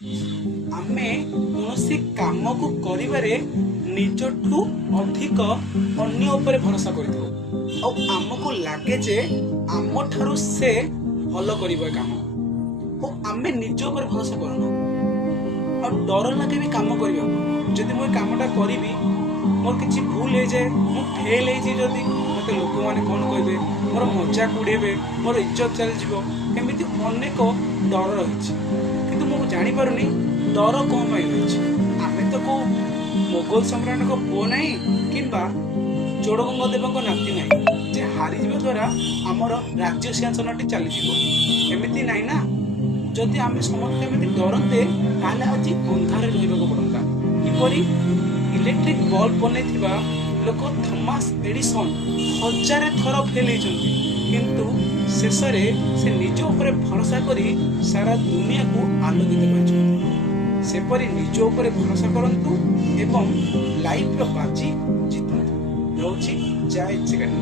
ଆମେ କୌଣସି କାମକୁ କରିବାରେ ନିଜଠୁ ଅଧିକ ଅନ୍ୟ ଉପରେ ଭରସା କରିଥାଉ ଆଉ ଆମକୁ ଲାଗେ ଯେ ଆମଠାରୁ ସେ ଭଲ କରିବ ଏ କାମ ଆଉ ଆମେ ନିଜ ଉପରେ ଭରସା କରୁନା ଆଉ ଡର ଲାଗେ ବି କାମ କରିବାକୁ। ଯଦି ମୁଁ ଏ କାମଟା କରିବି ମୋର କିଛି ଭୁଲ ହେଇଯାଏ, ମୁଁ ଫେଲ୍ ହେଇଛି, ଯଦି ମୋତେ ଲୋକମାନେ କ'ଣ କହିବେ, ମୋର ମଜାକ ଉଡ଼େଇବେ, ମୋର ଇଜ୍ଜତ ଚାଲିଯିବ, ଏମିତି ଅନେକ ଡର ରହିଛି। କିନ୍ତୁ ମୁଁ ଜାଣିପାରୁନି ଡର କ'ଣ ପାଇଁ ରହିଛି। ଆମେ ତ କେଉଁ ମୋଗଲ ସମ୍ରାଟଙ୍କ ପୁଅ ନାହିଁ କିମ୍ବା ଚୋଡ଼ଗଙ୍ଗ ଦେବଙ୍କ ନାତି ନାହିଁ ଯେ ହାରିଯିବା ଦ୍ୱାରା ଆମର ରାଜ୍ୟ ସିଂହାସନଟି ଚାଲିଯିବ, ଏମିତି ନାହିଁ ନା। ଯଦି ଆମେ ସମସ୍ତେ ଏମିତି ଡରନ୍ତେ ତାହେଲେ ଆଜି ଅନ୍ଧାରରେ ରହିବାକୁ ପଡ଼ନ୍ତା। କିପରି ଇଲେକ୍ଟ୍ରିକ୍ ବଲ୍ବ ବନେଇଥିବା ଲୋକ ଥମାସ ଏଡିସନ 1000 ଥର ଫେଲ୍ ହେଇଛନ୍ତି, କିନ୍ତୁ ଶେଷରେ ସେ ନିଜ ଉପରେ ଭରସା କରି ସାରା ଦୁନିଆକୁ ଆଲୋକିତ କରିଛନ୍ତି। ସେପରି ନିଜ ଉପରେ ଭରସା କରନ୍ତୁ ଏବଂ ଲାଇଫର ବାଜି ଜିତନ୍ତୁ। ରହୁଛି ଜୟ ଜଗନ୍ନାଥ।